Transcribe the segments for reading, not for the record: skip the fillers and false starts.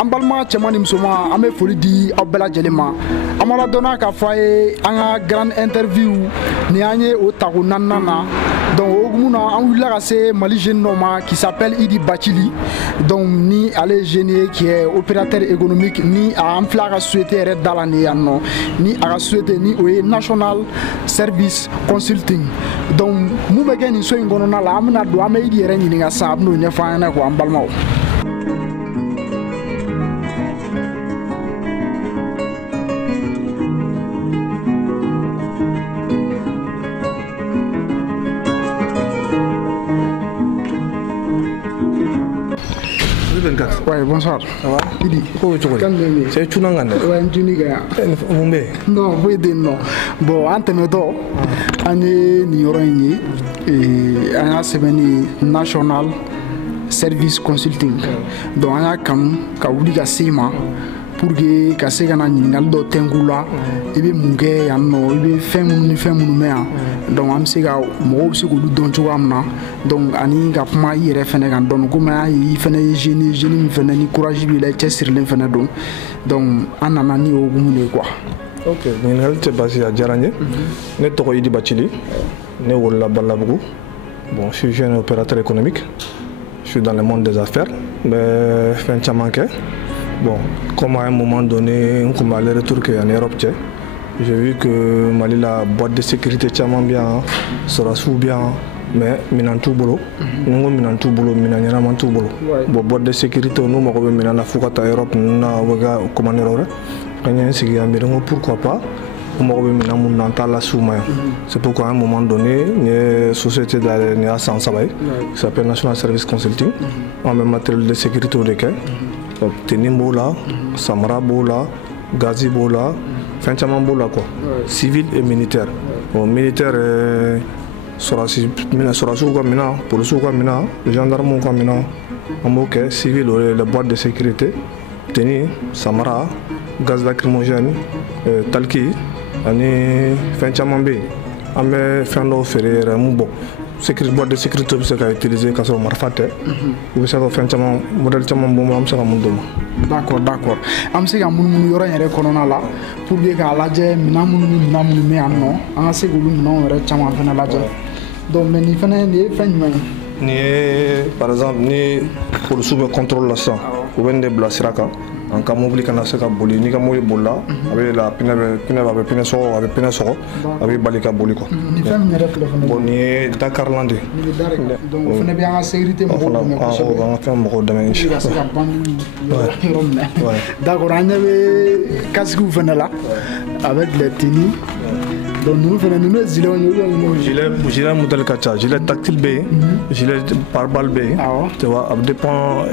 an balima cɛman ni musoman an bɛ foli di aw bɛɛ lajɛlen ma an ma ladɔnna k'a fɔ a ye an ka grande interview ni an ye o tako naaninan na donc o hukumu na an wulila ka se Mali jeune dɔ ma qui s'appelle Idi Bacili donc ni ale ye jeune ye qui est opérateur économique ni an filɛ a ka société yɛrɛ da la ni yan nɔ ni a ka société ni o ye National Service Consulting donc mun bɛ kɛ nin so in kɔnɔna la an bɛna don an bɛ Idi yɛrɛ ɲininka sisan a bɛn'o ɲɛfɔ an ɲɛna ko an balimaw. Ouais, bonsoir. Ça va? Idi. C'est Chunangane. Ouais, Juniga. Mumbe. Non, vous êtes non. Bon, en termes d'or, on est Niorani et on a seveni National Service Consulting. Donc, on a comme Kaouliga Sema pour que Kasegana Ningaldo Tengula, et bien Mungue, Yano, et bien Femme, donc am se ka mɔgɔw bɛ se k'olu dɔn cogoya min na donc ani ka kuma i yɛrɛ fɛnɛ kan dɔn komi i fɛnɛ ye jeune min fɛnɛ ni courage b'i la i cɛsirilen fɛnɛ don donc an nana ni o hukumu de ye quoi. Ok, ɲininkali tɛ baasi a diyara n ye ne tɔgɔ Idi Bacili ne wolola Balabugu bon je suis jeune opérateur économique je suis dans le monde des affaires n bɛ fɛn caman kɛ bon comme à un moment donné n tun bɛ aller-retour kɛ ani Europe cɛ. J'ai vu que Mali la boîte de sécurité tellement bien, sera sous bien, mais minan tout boulot. Nous minan tout boulot, minan yanaman tout boulot. Bon boîte de sécurité nous m'avons minan la foucata Europe na wega commander ore. Quand il y a un sécurité américain pourquoi pas? Nous m'avons minan mon nantal la sous maya. C'est pourquoi à un moment donné, une société d'aller à San Sabay qui s'appelle National Service Consulting, en même matériel de sécurité au déquet, Tenimbola, Samara Bola, Gazi Bola. Fin caman b'o la quoi civil et militaire bon militaire sɔrɔsiw ka minɛn polisiw ka minɛn gendarmew ka minɛn an b'o kɛ civil o ye les boîtes de sécurité tenue samara gaz lacrymogène talki ani fɛn caman bɛ yen an bɛ fɛn dɔw feere yɛrɛ mun bɔ boîte de sécurité bɛ se ka utiliser ka sɔrɔ marifa tɛ u bɛ se ka fɛn caman modèle caman bɔ an bɛ se ka mun d'o ma. D'accord. An bɛ se ka munumunu yɔrɔ in yɛrɛ kɔnɔna la pour que k'a lajɛ minɛn minnu ni minɛn minnu bɛ yan nɔ an ka se k'olu minɛnw yɛrɛ caman fana lajɛ donc mais nin fana nin ye fɛn jumɛn ye. Nin ye par exemple ni polisiw bɛ contrôle la sisan u bɛ nin de bila sira kan an ka mobili kana se ka boli n'i ka mobili bolila a bɛ la pinɛ bɛ pinɛ sɔgɔ a bɛ pinɛ sɔgɔ a bɛ bali ka boli quoi. Nin fɛn min yɛrɛ filɛ fana bon nin ye Dakarland de. Nin bɛ Dakar donc o fana bɛ an ka sécurité mɔgɔw dɛmɛ kosɛbɛ. An ka fɛn mɔgɔw dɛmɛ inshallah. Ka se ka bandi yɔrɔ minɛ. D'accord an ɲɛ bɛ casque fana la avec les tenues. Donc nous faisons nous gilet modèle ka ca gilet tactile bɛ yen gilet pare-balle bɛ yen tu vois a bɛ dépend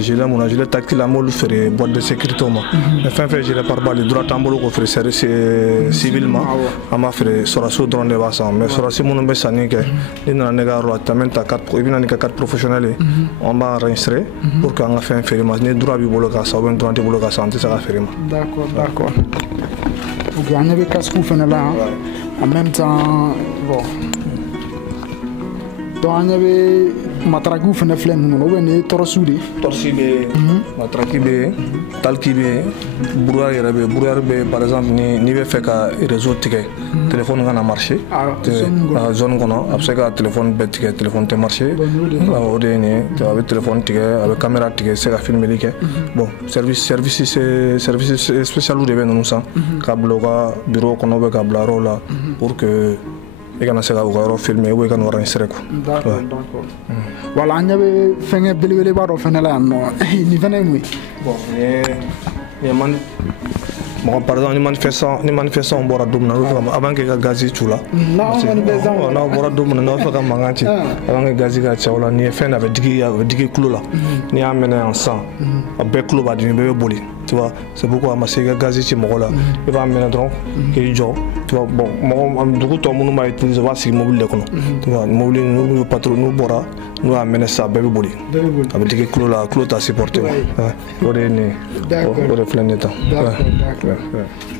gilet mun na gilet tactile an b'olu feere boîte de sécurité ma mais fɛn fɛn gilet pare-balle droit t'an bolo k'o feere service civil ma an b'a feere sɔrɔsiw dɔrɔn de b'a san mais sɔrɔsi minnu bɛ sanni kɛ n'i nana ne ka yɔrɔ la tamɛ ta carte i bɛ na n'i ka carte professionnelle ye on b'a enregistrer pour que an ka fɛn feere ma ni droit b'i bolo k'a san ou bien droit t'i bolo k'a san an tɛ se ka feere ma. D'accord. Ok, an bɛ casque fana la en même temps bon donc an bɛ matrakiw fana filɛ ninnu kɔnɔ ou bien nin ye tɔrɔsiw de ye. Tɔrɔsi bɛ yen matraki bɛ yen taliki bɛ yen brouillard yɛrɛ bɛ yen brouillard bɛ par exemple n'i bɛ fɛ ka réseau tigɛ téléphone kana marcher zone kɔnɔ a bɛ se ka téléphone bɛɛ tigɛ téléphone tɛ marcher o de ye nin ye a bɛ téléphone tigɛ a bɛ caméra tigɛ se ka filmeli kɛ bon service spécial de bɛ ninnu san k'a bila u ka bureau kɔnɔ ou bien k'a bila yɔrɔ la pour que i kana se ka u ka yɔrɔ filmer ou bien i ka n'o enregistrer quoi. D'accord. Voilà an ɲɛ bɛ fɛnkɛ belebeleba dɔ fana la yan nɔ nin fana ye mun ye. Bon mɔgɔ par exemple ni manifestant bɔra don min na avant que i ka gazi ci u la n'aw bɔra don min na n'aw fɛ ka mankan ci avant que gazi ka ci aw la nin ye fɛn a bɛ digi tulo la n'i y'a mɛnɛ yan sisan a bɛɛ tulo b'a dimi bɛɛ bɛ boli tu vois c'est pourquoi a ma se i ka gazi ci mɔgɔ la i b'a mɛnɛ dɔrɔn k'i jɔ tu vois bon mɔgɔ dugu tɔ minnu b'a utiliser u b'a sigi mobili de kɔnɔ tu vois mobili n'u patron n'u bɔra n'u y'a mɛnɛ sisan bɛɛ bɛ boli a bɛ digi tulo la tulo t'a supporter o de ye nin ye o de filɛ nin ye tan.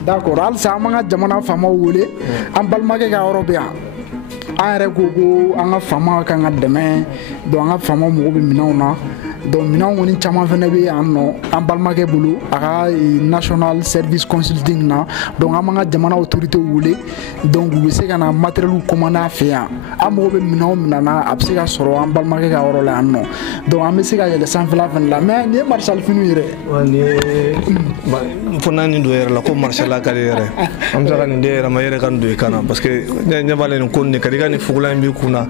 D'accord halisa an b'an ka jamana faamaw wele an balimakɛ ka yɔrɔ bɛ yan an yɛrɛ ko an ka faamaw kan ka dɛmɛ donc an ka faamaw mago bɛ minɛnw na donc minɛnw kɔni caman fɛnɛ bɛ yan nɔ an balimakɛ bolo a ka national service consulting na donc an b'an ka jamana autorité wele donc u bɛ se ka na matériel commandé a fɛ yan an mago bɛ minɛn o minɛn na a bɛ se ka sɔrɔ an balimakɛ ka yɔrɔ la yan nɔ donc an bɛ se ka yɛlɛ sanfɛla fɛnɛ la mais nin ye marshal finiw yɛrɛ nin ye fo n'a nin don yɛrɛ la ko marshal ka di yɛrɛ an bɛ se ka nin den yɛrɛ ma yɛrɛ ka nin don i kan na parce que ɲɛ b'ale nin ko nin ka di i ka nin fugulan in b'i kun na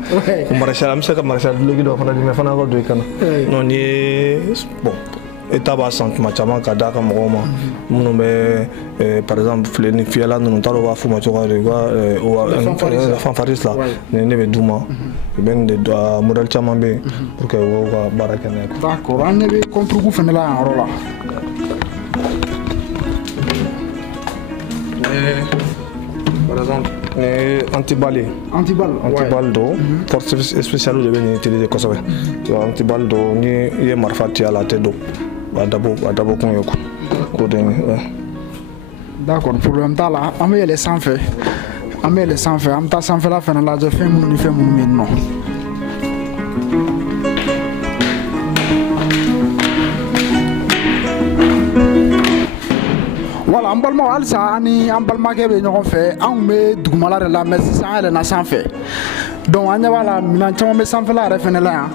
ko marshal an bɛ se ka marshal duloki dɔ fana di mais fana ka don i kan na non nin ye bon État b'a sɔn tuma caman ka d'a ka mɔgɔw ma minnu bɛ par exemple filɛ ni fiyɛla ninnu t'a dɔn u b'a f'u ma cogoya de u ka fanfarisi la nin ne bɛ d'u ma u bɛ nin de dɔn modèle caman bɛ yen pour que u ka baara kɛ n'a ye. d'accord an ne bɛ contre-coup fana la yan yɔrɔ la. Par exemple antibal do force spéciale de bɛ utiliser kosɛbɛ antibal do ni i ye marifa ci a la a tɛ don a dabɔ kun ye ko de d'accord problème t'a la an bɛ yɛlɛ sanfɛ an bɛ taa sanfɛla fana lajɛ fɛn minnu ni fɛn minnu bɛ yen nɔ. Voilà, an balimaw halisa an ni an balimakɛ bɛ ɲɔgɔn fɛ an kun bɛ dugumala de la mais sisan an yɛlɛnna sanfɛ donc an ɲɛ b'a la minɛn caman bɛ sanfɛla yɛrɛ fɛnɛ la yan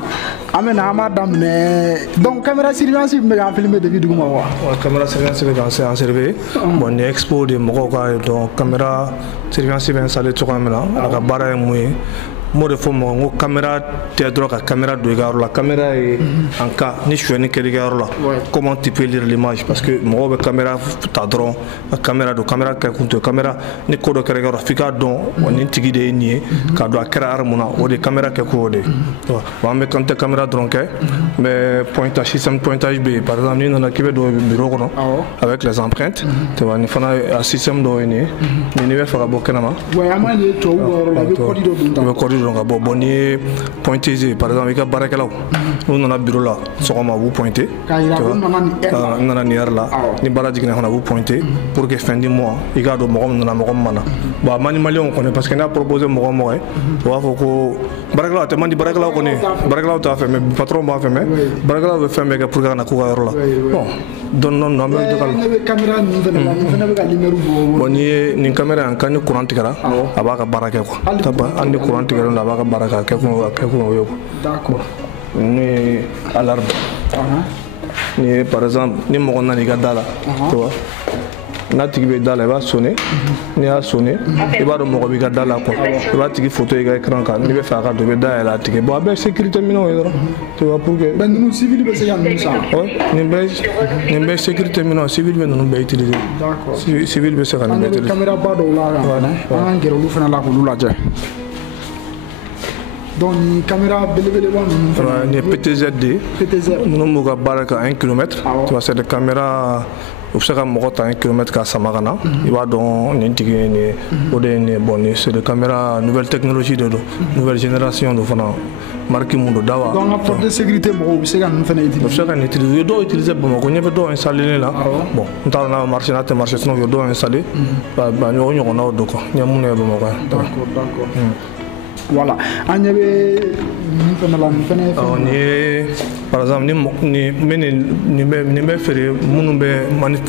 an bɛ na an b'a daminɛ donc caméra surveillance bɛ k'an filmer depuis duguma wa. caméra surveillance bɛ k'an surveiller bon nin expo de mɔgɔw ka ye donc caméra surveillance bɛ installé cogoya min na a ka baara ye mun ye. Mo de fɔ mɔgɔ ko caméra tɛ dɔrɔn ka caméra don i ka yɔrɔ la caméra ye en cas ni sonyɛni kɛra i ka yɔrɔ la comment tu peux lire l'image parce que mɔgɔw bɛ caméra ta dɔrɔn ka caméra don caméra kɛ kun to caméra ni ko dɔ kɛra i ka yɔrɔ f'i k'a dɔn nin tigi de ye nin ye k'a dɔn a kɛra heure mun na o de caméra kɛ kun o de bon an bɛ kan tɛ caméra dɔrɔn kɛ mais pointage système pointage bɛ yen par exemple n'i nana k'i bɛ don bureau kɔnɔ avec les empreintes nin fana a système dɔ ye nin ye n'i bɛ fɛ ka bɔ kɛnɛma i bɛ kɔdi dɔn ka bɔ bon n'i ye pointé par exemple i ka baarakɛlaw n'u nana bureau la sɔgɔma a b'u pointé n nana nin heure la ni baara jiginna fana a b'u pointé pour que fin du mois i k'a dɔn mɔgɔ min nana mɔgɔ min ma na bon a man di maliyɛnw kɔni parce que n'a proposé mɔgɔ o mɔgɔ ye o b'a fɔ ko baarakɛlaw a tɛ man di baarakɛlaw kɔni baarakɛlaw t'a fɛ mais patron b'a fɛ mais baarakɛlaw bɛ fɛn bɛɛ kɛ pour que ka na k'u ka yɔrɔ la bon dɔɔni an bɛ bon n'i ye nin caméra yan kan ni courant tigɛra a b'a ka baara kɛ quoi hali ni courant tigɛra a b'a ka baara kɛ a kɛ kun o ye quoi d'accord n'o ye alarme ni ye par exemple ni mɔgɔ nana i ka da la tu vois n'a tigi bɛ da la i b'a sonné n'i y'a sonné i b'a dɔn mɔgɔ b'i ka da la quoi i b'a tigi photo i ka écran kan n'i bɛ fɛ a ka don i bɛ da yɛlɛ a tigi bon a bɛɛ sécurité minɛnw ye dɔrɔn tu vois pour que ninnu civil bɛ se ka ninnu san nin bɛɛ sécurité minɛnw civil bɛ ninnu bɛɛ utiliser civil bɛ se ka nin bɛɛ utiliser caméra ba dɔw la an k'an gɛrɛ olu fana la k'olu lajɛ donc ni caméra belebeleba ninnu ni PTZ ninnu b'u ka baara kɛ 1 kilomètre tu vois c'est des caméras u bɛ se ka mɔgɔ ta 1 kilomètre ka sama ka na i b'a dɔn nin tigi ye nin ye o de ye nin ye bon ni c'est des caméras nouvelle technologie de don nouvelle génération don fana marque mun don dawa donc an ka force de sécurité mɔgɔw bɛ se ka ninnu fana utiliser u bɛ se ka nin utiliser u ye dɔw utiliser Bamakɔ ɲɛ bɛ dɔw installer la bon n t'a dɔn n'a bɛ marcher n'a tɛ marcher sinon u ye dɔw installer o ɲɔgɔnnaw don quoi n ye minnu ye Bamakɔ yan d'accord voilà an ɲɛ bɛ nin fana la nin fana ye fɛn nin ye par exemple nin bɛ feere minnu bɛ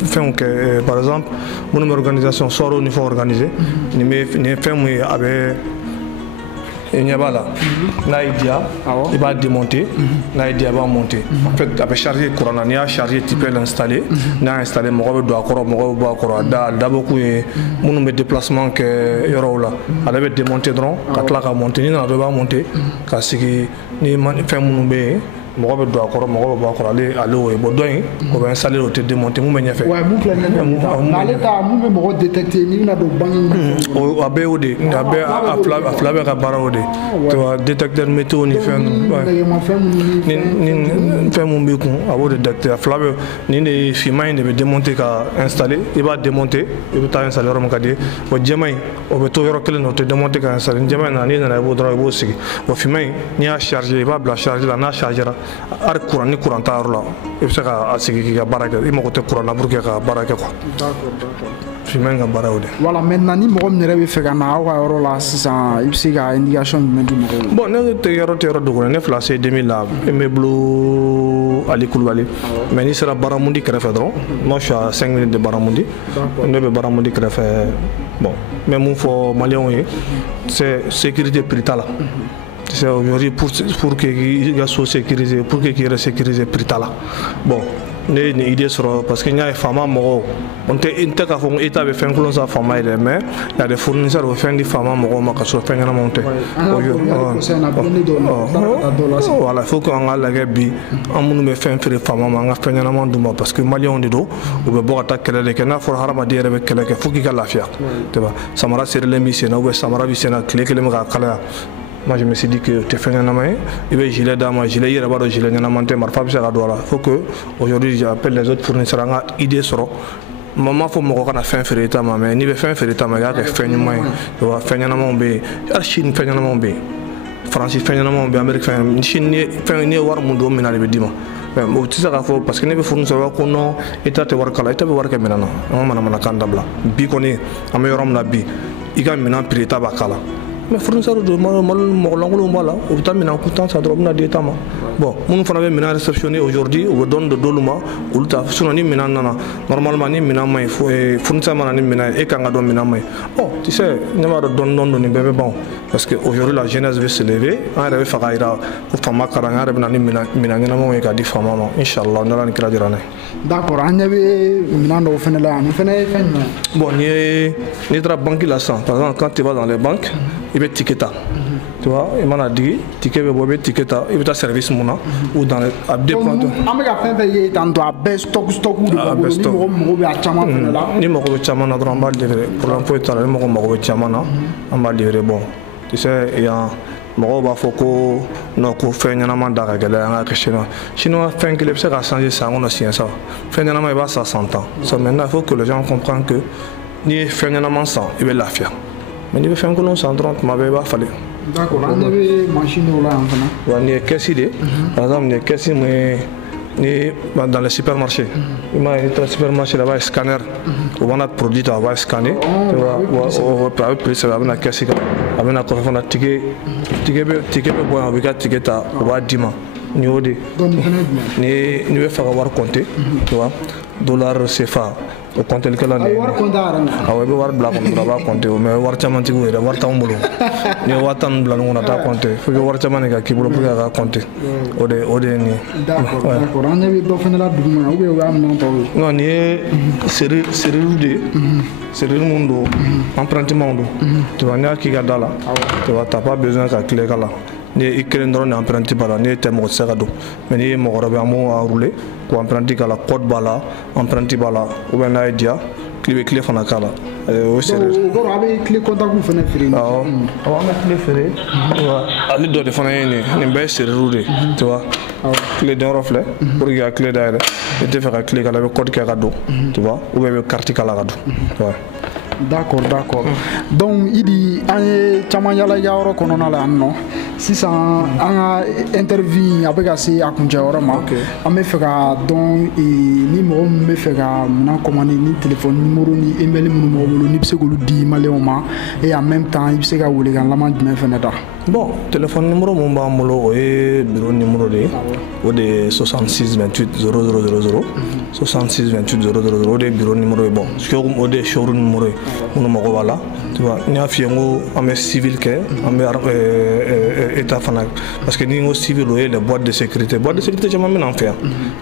fɛnw kɛ par exemple minnu bɛ organisation soirée ni fɛn organiser nin ye fɛn mun ye a bɛ i ɲɛ b'a la n'a y'i diya i b'a démonter n'a y'i diya i b'a monter en fait a bɛ charger courant na n'i y'a charger tu peux l'installer n'a y'a installer mɔgɔ bɛ don a kɔrɔ mɔgɔ bɛ bɔ a kɔrɔ a dabɔkun ye minnu bɛ déplacement kɛ yɔrɔw la ale bɛ démonter dɔrɔn ka tila ka monter n'i nana dɔrɔn i b'a monter ka sigi ni fɛn minnu bɛ yen mɔgɔ bɛ don a kɔrɔ mɔgɔ bɛ bɔ a kɔrɔ ale o ye bon dɔ in o bɛ installer o tɛ démonter mun bɛ ɲɛfɛ mun filɛ nin ye ale ta mun bɛ mɔgɔ détecter n'i bɛna don banque a bɛɛ y'o de a bɛɛ a fila bɛɛ ka baara o de tu vois détecteur météo ni fɛn ni fɛn mun b'i kun a b'o de détecter a fila bɛ nin de ye finman in de bɛ démonter ka installer i b'a démonter i bɛ taa installer yɔrɔ min ka di ye bon jɛman in o bɛ to yɔrɔ kelen na o tɛ démonter ka installer ni jɛman in nana n'i nana i b'o dɔrɔn i b'o sigi bon finman in n'i y'a charger i b'a bila charger la n'a chargera hali courant ni courant t'a yɔrɔ la i bɛ se k'a sigi k'i ka baara kɛ i mago tɛ courant na pour que ka baara kɛ quoi finman ka baara o de voilà maintenant ni mɔgɔ min yɛrɛ bɛ fɛ ka na aw ka yɔrɔ la sisan i bɛ se ka indication jumɛn di mɔgɔw ma bon ne tɛ yɔrɔ dogo ne fila se 2000 la n bɛ bolo Ali Koulibaly. Mais il sera Baramundi qui fait drôle. Moi, je suis à 5 minutes de Baramundi. On est Baramundi qui fait. Bon, mais mon faut Malien, c'est sécurité Pritala. C'est aujourd'hui pour qu'il soit sécurisé, pour qu'il reste sécurisé Pritala. Bon. Né une idée sur parce qu'il y a des femmes moraux. On te qu'à faire un état de faire que ça femme elle mais il y a des fournisseurs qui font des femmes moraux mais qui sont fait une montée. Voilà, il faut qu'on a la gabi. On nous fait un peu femmes mais on a fait une amende parce que Malien de dos ou be boire attaquer les canards pour harama dire avec quelqu'un faut qu'il a la fière. Tu vois, Samara c'est les missions ou Samara c'est clé que les mecs à moi je me suis dit que tu fais un amant, il va gilet dans moi, gilet, il va avoir gilet, il y a un manteau, ma femme sera douala. Il faut que aujourd'hui j'appelle les autres fournisseurs à idée sur. Maman faut me reconnaître faire un ferreta, mais ni faire un ferreta, mais il y a fait un moyen, tu vois, faire un amant B, Chine fait un amant B, France fait un amant B, Amérique fait un, Chine fait un war mundo mais n'allait pas mais tu sais qu'il faut parce que les fournisseurs qu'on a état de war kala, état de war que maintenant, on m'a demandé quand d'abord, bi connaît, améliorer la bi, il gagne maintenant pirata bakala. Mais fournisseur de Molango Mala, au temps où on ça drop na d'état. Bon, nous avons maintenant réceptionné aujourd'hui, on donne de Doluma, ou le taf, sur normalement, il faut fournisseur et quand on bon, tu sais, il n'y a pas de don bon, parce qu'aujourd'hui la jeunesse veut se lever, on va faire pour faire ma carrière, on va dire femme, Inch'Allah, on a une créature. D'accord, on avait maintenant fait là, on fait bon, ni de la banque là, par exemple, quand tu vas dans les banques, il va ticket. Tu vois, il m'a dit, ticket, il va ticket, il va service mon ou dans les dépendants. On va faire payer dans la best stock ou de ni mo ko chama na dramba livrer pour l'emploi de mo ko chama na on va livrer bon tu sais il y a mo ba foko no ko fait nyana manda ga gala nga chinois fin que le ça a changé ça on a science ça fait nyana ma ba ça 100 ans ça maintenant il faut que les gens comprennent que ni fait nyana man 100 il va la faire mais ni fait que l'on 130 ma ba fallait. D'accord, on avait machine là en fait. On est caisse idée par exemple les caisse mais dans les supermarchés, il y a un supermarché là-bas, scanner, où on a produit, on va scanner, on va payer, ça va venir caisse, on va venir ticket, on va ticket, on va dire, niveau de, ni faire avoir compter, tu vois, dollar CFA. O compte le calendrier. Awa be war bla ko ba compter mais war chamanti ko da war tambulu ni watan bla no ta compter fo war chamane ka kibulo pour ka compter ode ni d'accord on avait do fenela duguma ou be am non to non ni série de série mundo emprunté mundo tu vas na ki ga dala tu vas pas besoin ka clé kala ni ikren drone emprunté bala ni te mo segado mais ni mo robe amo a rouler ko emprunté kala code bala emprunté bala ou ben na dia clé fana kala o série go avec clé contact ku fana firi on a clé féré ali do de fana ni be série rouler tu vois clé d'un reflet pour qu'il y a clé derrière et te faire clé kala be code ka do tu vois ou ben carte kala do ouais. D'accord. Donc il dit chama yala yaro konona la no sisan an ka interview a bɛ ka se a kuncɛ yɔrɔ ma an bɛ fɛ ka dɔn ni mɔgɔ min bɛ fɛ ka minɛn commande ni téléphone numéro ni email minnu b'aw bolo n'i bɛ se k'olu di maliyɛnw ma et en même temps i bɛ se ka welekan laban jumɛn fɛnɛ da. Bon, téléphone numéro mon b'an bolo o ye bureau numéro de ye o de ye 66 28 0000 66 28 0000 o de ye bureau numéro ye bon o de ye showroom numéro ye minnu mago b'a la tu vois n y'a f'i ye n ko an bɛ civil kɛ an bɛ état fana parce que ni n ko civil o ye les boîtes de sécurité caman bɛ na an fɛ yan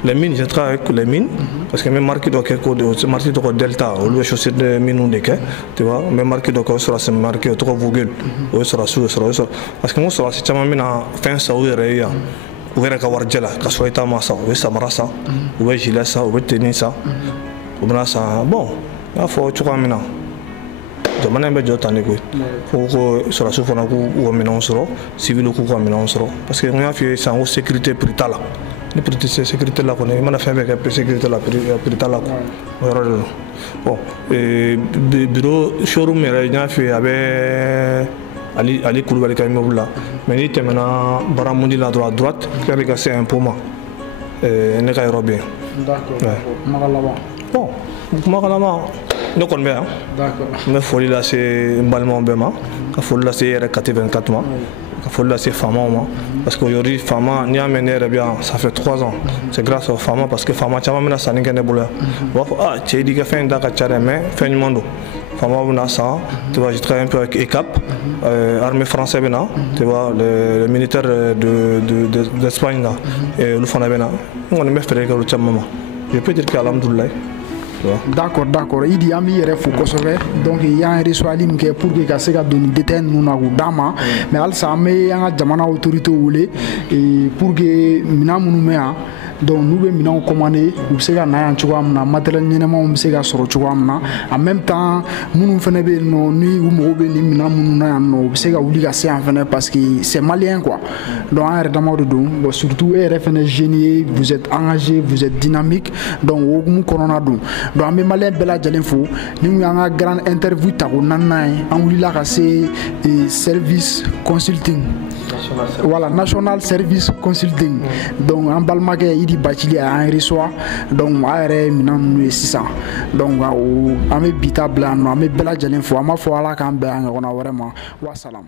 les mines je travaille avec les mines parce que n bɛ marque dɔ kɛ ko marque tɔgɔ delta olu bɛ chaussée de mines de kɛ tu vois n bɛ marque dɔ kɛ o sɔrɔ c'est marqué o tɔgɔ vogel o ye sɔrɔsiw ye sɔrɔ parce que n ko sɔrɔsi caman bɛ na fɛn san u yɛrɛ ye yan u yɛrɛ ka warijɛ la ka sɔrɔ i ta ma san u bɛ samara san u bɛ gilet san u bɛ tenue san u bɛna san bon n y'a fɔ cogoya min na jamana in bɛ jɔ tan de koyi fo ko sɔrɔsiw fana k'u ka minɛnw sɔrɔ civil k'u ka minɛnw sɔrɔ parce que n y'a f'i ye sisan ko sécurité prix t'a la ni prix tɛ se sécurité la kɔni i mana fɛn fɛn kɛ sécurité la prix t'a la o yɔrɔ de don bon bureau showroom yɛrɛ n y'a f'i ye a bɛ Ali Koulibaly ka immeuble la mais n'i tɛmɛna Baramundi la dɔrɔn à droite yani ka se impôt ma ne ka yɔrɔ bɛ yen. D'accord. Kumakan laban. Bon kumakan laban ne kɔni bɛ yan n bɛ foli lase n balimaw bɛɛ ma ka foli lase e yɛrɛ Kati 24 ma ka faut laisser Fama au moins. Parce qu'aujourd'hui, Fama, ni amené bien, ça fait 3 ans. C'est grâce au Fama parce que Fama, tu as même ça n'est qu'un débouleur. Ah, tu as dit que fin d'achat, mais fin du monde. Fama, tu vois, je travaille un peu avec ECAP, armée française, tu vois, le militaire d'Espagne, et le Fonabena. On est même fait que le Tchamama. Je peux dire qu'Alhamdoulilah. D'accord, d'accord. Il dit à mi yɛrɛ fo kosɛbɛ donc il y a un rituali min kɛ pour que ka se ka doni détail ninnu na k'u d'a ma mais halisa an bɛ an ka jamana autorité wele pour que minɛn minnu bɛ yan donc n'u bɛ minɛnw commandé u bɛ se ka na yan cogoya min na matériel ɲɛnɛmaw bɛ se ka sɔrɔ cogoya min na en même temps minnu fana bɛ yen nɔ ni u mago bɛ nin minɛn minnu na yan nɔ u bɛ se ka wuli ka se yan fana parce que c'est malien quoi donc an yɛrɛ damaw de don bon surtout e yɛrɛ fana jeune ye vous êtes engagé vous êtes dynamique donc o hukumu kɔnɔna don donc an bɛ malien bɛɛ lajɛlen fo ni mun y'an ka grande interview ta ko naaninan ye an wulila ka se service consulting voilà national service consulting donc an balimakɛ Idi Bacili a un reçoit donc a yɛrɛ minɛn ninnu ye sisan donc an bɛ bi ta bila yan nɔ an bɛ bɛɛ lajɛlen fo an b'a fɔ Ala k'an bɛn a ɲɔgɔnna wɛrɛ ma wa salam.